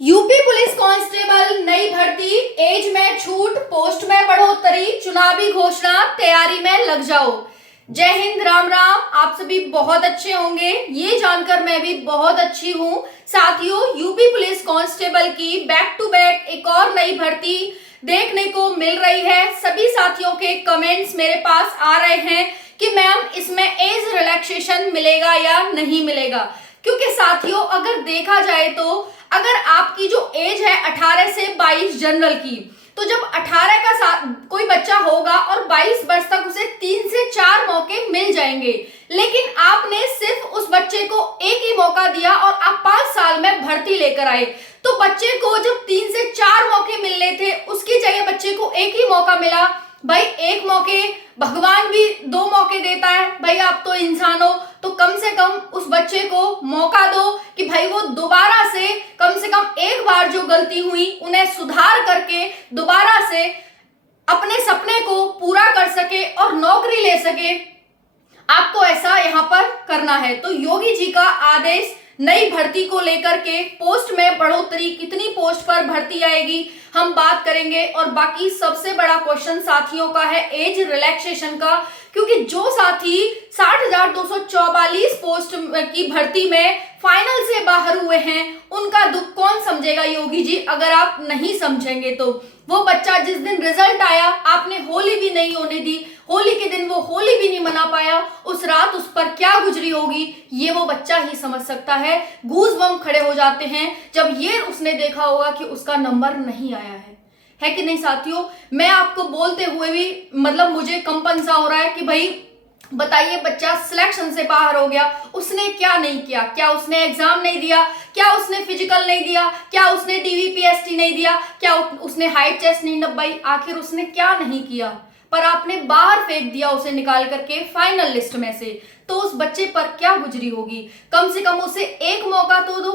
UP police constable नई भर्ती, as में छूट, पोस्ट में बढ़ोतरी, चुनावी घोषणा, तैयारी में लग जाओ। जय हिंद, राम राम। आप सभी बहुत अच्छे होंगे, ये जानकर मैं भी बहुत अच्छी हूँ। साथियों, यूपी पुलिस कांस्टेबल की बैक टू बैक एक और नई भर्ती देखने को मिल रही है। सभी साथियों के कमेंट्स मेरे पास आ रहे हैं कि मैम इसमें एज रिलैक्सेशन मिलेगा या नहीं मिलेगा, क्योंकि साथियों अगर देखा जाए तो अगर आपकी जो एज है 18 से 22 जनरल की, तो जब 18 का कोई बच्चा होगा और 22 वर्ष तक उसे 3 से 4 मौके मिल जाएंगे, लेकिन आपने सिर्फ उस बच्चे को एक ही मौका दिया और आप 5 साल में भर्ती लेकर आए। तो बच्चे को जब 3 से 4 मौके मिलने थे, उसकी जगह बच्चे को एक ही मौका मिला। भाई एक मौके, भगवान भी 2 मौके देता है। भाई आप तो इंसान हो, तो कम से कम उस बच्चे को मौका दो कि भाई वो दोबारा से कम एक बार जो गलती हुई उन्हें सुधार करके दोबारा से अपने सपने को पूरा कर सके और नौकरी ले सके। आपको ऐसा यहाँ पर करना है। तो योगी जी का आदेश नई भर्ती को लेकर के, पोस्ट में बढ़ोतरी, कितनी पोस्ट पर भर्ती आएगी, हम बात करेंगे। और बाकी सबसे बड़ा क्वेश्चन साथियों का है एज रिलैक्सेशन का, क्योंकि जो साथी 60,244 पोस्ट की भर्ती में फाइनल से बाहर हुए हैं, उनका दुख कौन समझेगा योगी जी, अगर आप नहीं समझेंगे तो। वो बच्चा जिस दिन रिजल्ट आया, आपने होली भी नहीं होने दी, होली के दिन वो होली भी नहीं मना पाया, उस रात उस पर क्या गुजरी होगी ये वो बच्चा ही समझ सकता है। गूज़बम्प खड़े हो जाते हैं जब ये उसने देखा होगा कि उसका नंबर नहीं आया है कि नहीं साथियों। मैं आपको बोलते हुए भी मतलब मुझे कंपन सा हो रहा है कि भाई बताइए, बच्चा सिलेक्शन से बाहर हो गया, उसने क्या नहीं किया? क्या उसने एग्जाम नहीं दिया? क्या उसने फिजिकल नहीं दिया? क्या उसने डीवीपीएसटी नहीं दिया? क्या उसने हाइट चेस्ट नहीं नपाई? आखिर उसने क्या नहीं किया? पर आपने बाहर फेंक दिया उसे निकाल करके फाइनल लिस्ट में से। तो उस बच्चे पर क्या गुजरी होगी? कम से कम उसे एक मौका तो दो,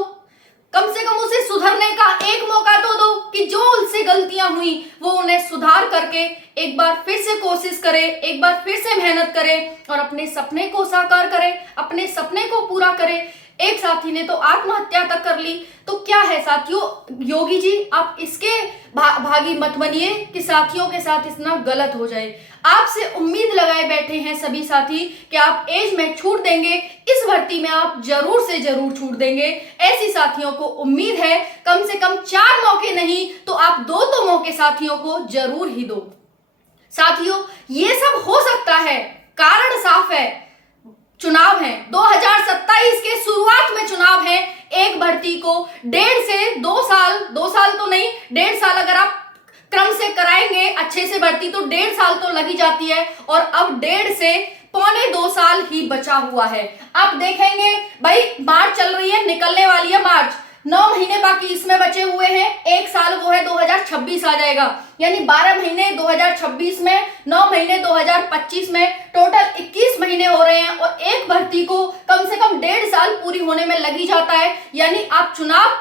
कम से कम उसे सुधरने का एक मौका तो दो कि जो उससे गलतियां हुई वो उन्हें सुधार करके एक बार फिर से कोशिश करे, एक बार फिर से मेहनत करे और अपने सपने को साकार करे, अपने सपने को पूरा करे। एक साथी ने तो आत्महत्या तक कर ली। तो क्या है साथियों, योगी जी आप इसके भागी मत बनिए कि साथियों के साथ इतना गलत हो जाए। आपसे उम्मीद लगाए बैठे हैं सभी साथी कि आप एज में छूट देंगे, इस भर्ती में आप जरूर से जरूर छूट देंगे। ऐसी साथियों को उम्मीद है, कम से कम 4 मौके नहीं तो आप 2 मौके साथियों को जरूर ही दो। साथियों ये सब हो सकता है, कारण साफ है, चुनाव है, 2027 के शुरुआत में चुनाव है। एक भर्ती को 1.5 से 2 साल तो नहीं, 1.5 साल अगर आप क्रम से कराएंगे अच्छे से भर्ती तो 1.5 साल तो लगी जाती है, और अब 1.5 से 1.25 साल ही बचा हुआ है। आप देखेंगे भाई मार्च चल रही है, निकलने वाली है मार्च, 9 महीने बाकी इसमें बचे हुए हैं, 1 साल वो है 2026 आ जाएगा, यानी 12 महीने 2026 में, 9 महीने 2025 में, टोटल 21 महीने हो रहे हैं। और एक भर्ती को कम से कम 1.5 साल पूरी होने में लगी जाता है, यानी आप चुनाव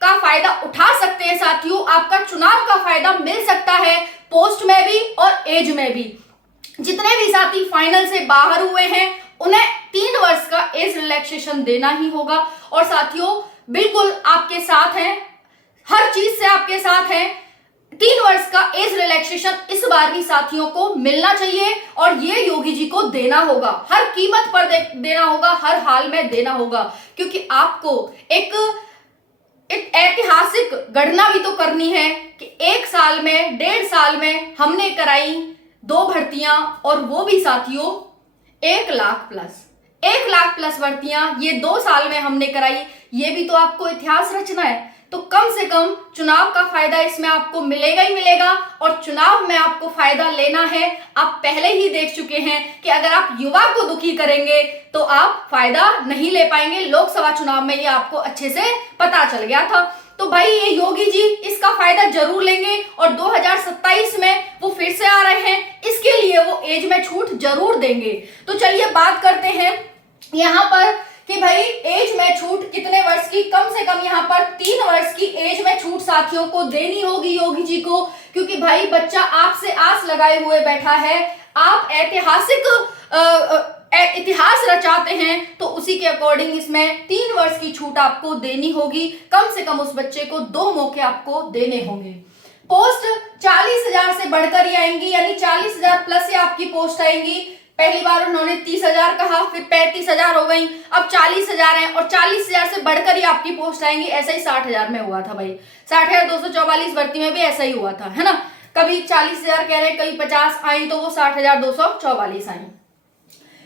का फायदा उठा सकते हैं साथियों। आपका चुनाव का फायदा मिल सकता है पोस्ट में भी और एज में भी। जितने भी साथी फाइनल से बाहर हुए हैं उन्हें 3 वर्ष का एज रिलैक्सेशन देना ही होगा। और साथियों बिल्कुल आपके साथ हैं, हर चीज से आपके साथ हैं। 3 वर्ष का एज रिलैक्सेशन इस बार भी साथियों को मिलना चाहिए और ये योगी जी को देना होगा, हर कीमत पर देना होगा, हर हाल में देना होगा, क्योंकि आपको एक ऐतिहासिक गणना भी तो करनी है कि 1 साल में, 1.5 साल में हमने कराई 2 भर्तियां, और वो भी साथियों 1 लाख प्लस, 1 लाख प्लस भर्तियां ये 2 साल में हमने कराई। ये भी तो आपको इतिहास रचना है। तो कम से कम चुनाव का फायदा इसमें आपको मिलेगा ही मिलेगा, और चुनाव में आपको फायदा लेना है। आप पहले ही देख चुके हैं कि अगर आप युवा को दुखी करेंगे तो आप फायदा नहीं ले पाएंगे। लोकसभा चुनाव में ये आपको अच्छे से पता चल गया था। तो भाई ये योगी जी इसका फायदा जरूर लेंगे और 2027 में वो फिर से आ रहे हैं, इसके लिए वो एज में छूट जरूर देंगे। तो चलिए बात करते हैं यहाँ पर कि भाई एज में छूट कितने वर्ष की, कम से कम यहाँ पर 3 वर्ष की एज में छूट साथियों को देनी होगी योगी जी को, क्योंकि भाई बच्चा आपसे आस लगाए हुए बैठा है। आप ऐतिहासिक इतिहास रचाते हैं तो उसी के अकॉर्डिंग इसमें 3 वर्ष की छूट आपको देनी होगी। कम से कम उस बच्चे को 2 मौके आपको देने होंगे। पोस्ट 40,000 से बढ़कर ही आएंगी, यानी 40,000 प्लस से आपकी पोस्ट आएंगी। पहली बार उन्होंने 30,000 कहा, फिर 35,000 हो गई, अब 40,000 है और 40,000 से बढ़कर ही आपकी पोस्ट आएंगी। ऐसा ही 60,000 में हुआ था भाई, 60,244 भर्ती में भी ऐसा ही हुआ था, है ना। कभी 40,000 कह रहे, कभी 50 आई तो वो 60,244 आई।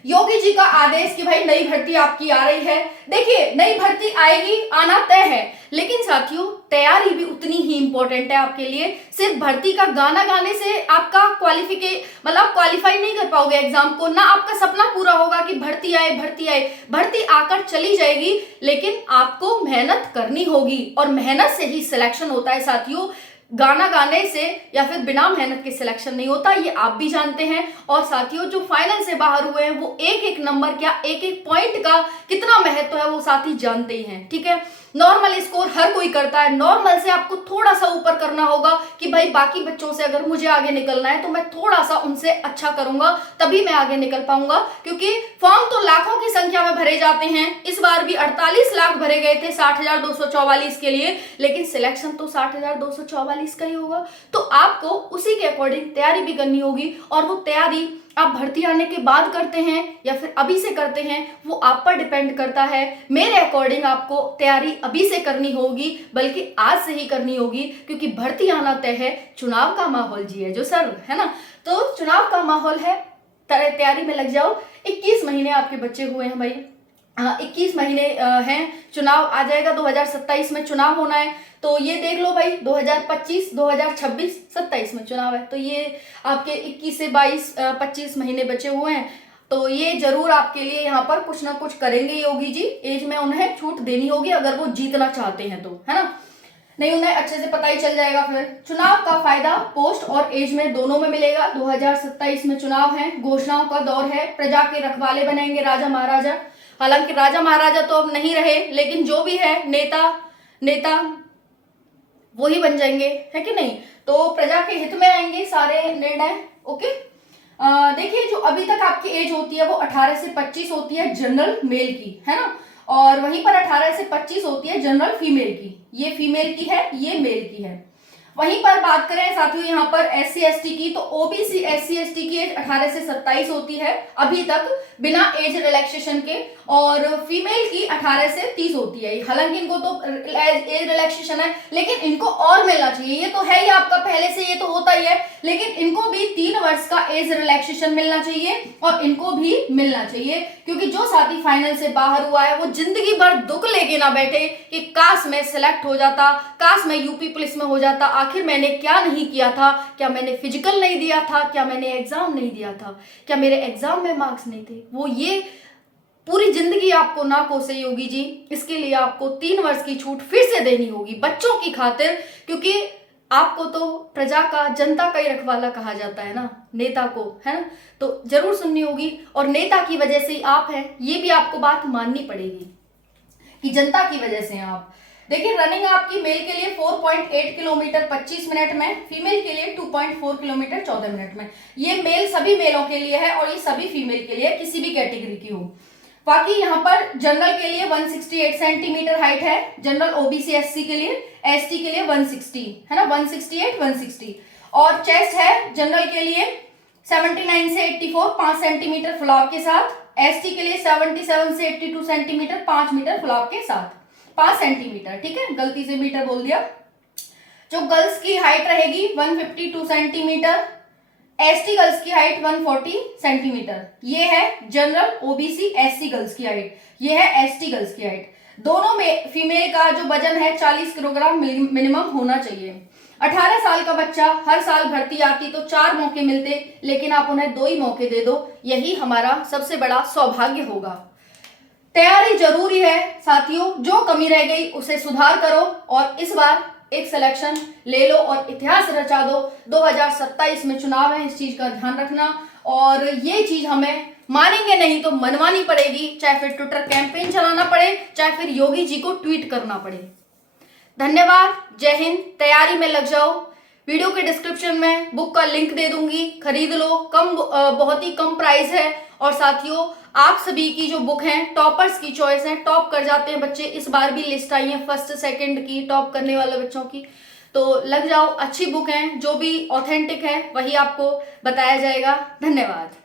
योगी जी का आदेश कि भाई नई भर्ती आपकी आ रही है। देखिए नई भर्ती आएगी, आना तय है, लेकिन साथियों तैयारी भी उतनी ही इंपॉर्टेंट है आपके लिए। सिर्फ भर्ती का गाना गाने से आपका क्वालिफाई नहीं कर पाओगे एग्जाम को, ना आपका सपना पूरा होगा कि भर्ती आए भर्ती आए। भर्ती आकर चली जाएगी, लेकिन आपको मेहनत करनी होगी और मेहनत से ही सिलेक्शन होता है साथियों। गाना गाने से या फिर बिना मेहनत के सिलेक्शन नहीं होता, ये आप भी जानते हैं। और साथियों जो फाइनल से बाहर हुए हैं वो एक एक नंबर क्या, एक एक पॉइंट का कितना महत्व है वो साथी जानते ही हैं, ठीक है। नॉर्मल स्कोर हर कोई करता है, नॉर्मल से आपको थोड़ा सा ऊपर करना होगा कि भाई बाकी बच्चों से अगर मुझे आगे निकलना है तो मैं थोड़ा सा उनसे अच्छा करूंगा, तभी मैं आगे निकल पाऊंगा। क्योंकि फॉर्म तो लाखों की संख्या में भरे जाते हैं, इस बार भी 48 लाख भरे गए थे 60,244 के लिए, लेकिन सिलेक्शन तो 60,244 का ही होगा। तो आपको उसी के अकॉर्डिंग तैयारी भी करनी होगी, और वो तैयारी आप भर्ती आने के बाद करते हैं या फिर अभी से करते हैं वो आप पर डिपेंड करता है। मेरे अकॉर्डिंग आपको तैयारी अभी से करनी होगी, बल्कि आज से ही करनी होगी, क्योंकि भर्ती आना तय है। चुनाव का माहौल जी है जो सर, है ना। तो चुनाव का माहौल है, तैयारी में लग जाओ। 21 महीने आपके बच्चे हुए हैं भाई, 21 महीने हैं, चुनाव आ जाएगा। 2027 में चुनाव होना है, तो ये देख लो भाई 2025, 2026, 27 में चुनाव है। तो ये आपके 21 से 22, 25 महीने बचे हुए हैं। तो ये जरूर आपके लिए यहाँ पर कुछ ना कुछ करेंगे योगी जी। एज में उन्हें छूट देनी होगी अगर वो जीतना चाहते हैं तो, है ना। नहीं उन्हें अच्छे से पता ही चल जाएगा। फिर चुनाव का फायदा पोस्ट और एज में दोनों में मिलेगा। 2027 में चुनाव है, घोषणाओं का दौर है, प्रजा के रखवाले बनेंगे राजा महाराजा। हालांकि राजा महाराजा तो अब नहीं रहे, लेकिन जो भी है नेता वही बन जाएंगे, है कि नहीं। तो प्रजा के हित में आएंगे सारे निर्णय। ओके, देखिए जो अभी तक आपकी एज होती है वो 18 से 25 होती है जनरल मेल की, है ना। और वहीं पर 18 से 25 होती है जनरल फीमेल की। ये फीमेल की है, ये मेल की है। वहीं पर बात करें साथियों यहाँ पर SC ST की, तो OBC SC ST की एज 18 से 27 होती है अभी तक बिना एज रिलैक्सेशन के, और फीमेल की 18 से 30 होती है। हालांकि इनको तो एज रिलैक्सेशन है, लेकिन इनको और मिलना चाहिए। ये तो है ही आपका पहले से, ये तो होता ही है, लेकिन इनको भी 3 वर्ष का एज रिलैक्सेशन मिलना चाहिए और इनको भी मिलना चाहिए। क्योंकि जो साथी फाइनल से बाहर हुआ है वो जिंदगी भर दुख लेके ना बैठे कि काश मैं सिलेक्ट हो जाता, काश मैं यूपी पुलिस में हो जाता, आखिर मैंने क्या नहीं किया था, क्या मैंने फिजिकल नहीं दिया था, क्या मैंने एग्जाम नहीं दिया था, क्या मेरे एग्जाम में मार्क्स नहीं थे। वो ये पूरी जिंदगी आपको ना कोसे योगी जी। इसके लिए आपको 3 वर्ष की छूट फिर से देनी होगी बच्चों की खातिर, क्योंकि आपको तो प्रजा का, जनता का ही रखवाला कहा जाता है ना, नेता को, है ना। तो जरूर सुननी होगी, और नेता की वजह से ही आप हैं, ये भी आपको बात माननी पड़ेगी कि जनता की वजह से हैं आप। देखिए रनिंग आपकी मेल के लिए 4.8 किलोमीटर 25 मिनट में, फीमेल के लिए 2.4 किलोमीटर 14 मिनट में। ये मेल सभी मेलों के लिए है और ये सभी फीमेल के लिए, किसी भी कैटेगरी की हो। बाकी यहाँ पर जनरल के लिए 168 सेंटीमीटर हाइट है, जनरल OBC SC के लिए, ST के लिए 160, है ना, 168 160। और चेस्ट है जनरल के लिए 79 से 84 5 सेंटीमीटर फुलाव के साथ, ST के लिए 77 से 82 सेंटीमीटर 5 मीटर फुलाव के साथ, 5 सेंटीमीटर, ठीक है, गलती से मीटर बोल दिया। जो गर्ल्स की हाइट रहेगी 152 सेंटीमीटर, ST गर्ल्स की हाइट 140 सेंटीमीटर। ये है जनरल OBC SC गर्ल्स की हाइट, ये है ST गर्ल्स की हाइट। दोनों में फीमेल का जो वजन है 40 किलोग्राम मिनिमम होना चाहिए। 18 साल का बच्चा हर साल भर्ती आती तो 4 मौके मिलते, लेकिन आप उन्हें 2 ही मौके दे दो, यही हमारा सबसे बड़ा सौभाग्य होगा। तैयारी जरूरी है साथियों, जो कमी रह गई उसे सुधार करो और इस बार एक सिलेक्शन ले लो और इतिहास रचा दो। 2027 में चुनाव है, इस चीज का ध्यान रखना, और ये चीज हमें मानेंगे नहीं तो मनवानी पड़ेगी, चाहे फिर ट्विटर कैंपेन चलाना पड़े, चाहे फिर योगी जी को ट्वीट करना पड़े। धन्यवाद, जय हिंद। तैयारी में लग जाओ। वीडियो के डिस्क्रिप्शन में बुक का लिंक दे दूंगी, खरीद लो, बहुत ही कम प्राइस है। और साथियों आप सभी की जो बुक है टॉपर्स की चॉइस है, टॉप कर जाते हैं बच्चे। इस बार भी लिस्ट आई है फर्स्ट सेकंड की टॉप करने वाले बच्चों की, तो लग जाओ, अच्छी बुक है, जो भी ऑथेंटिक है वही आपको बताया जाएगा। धन्यवाद।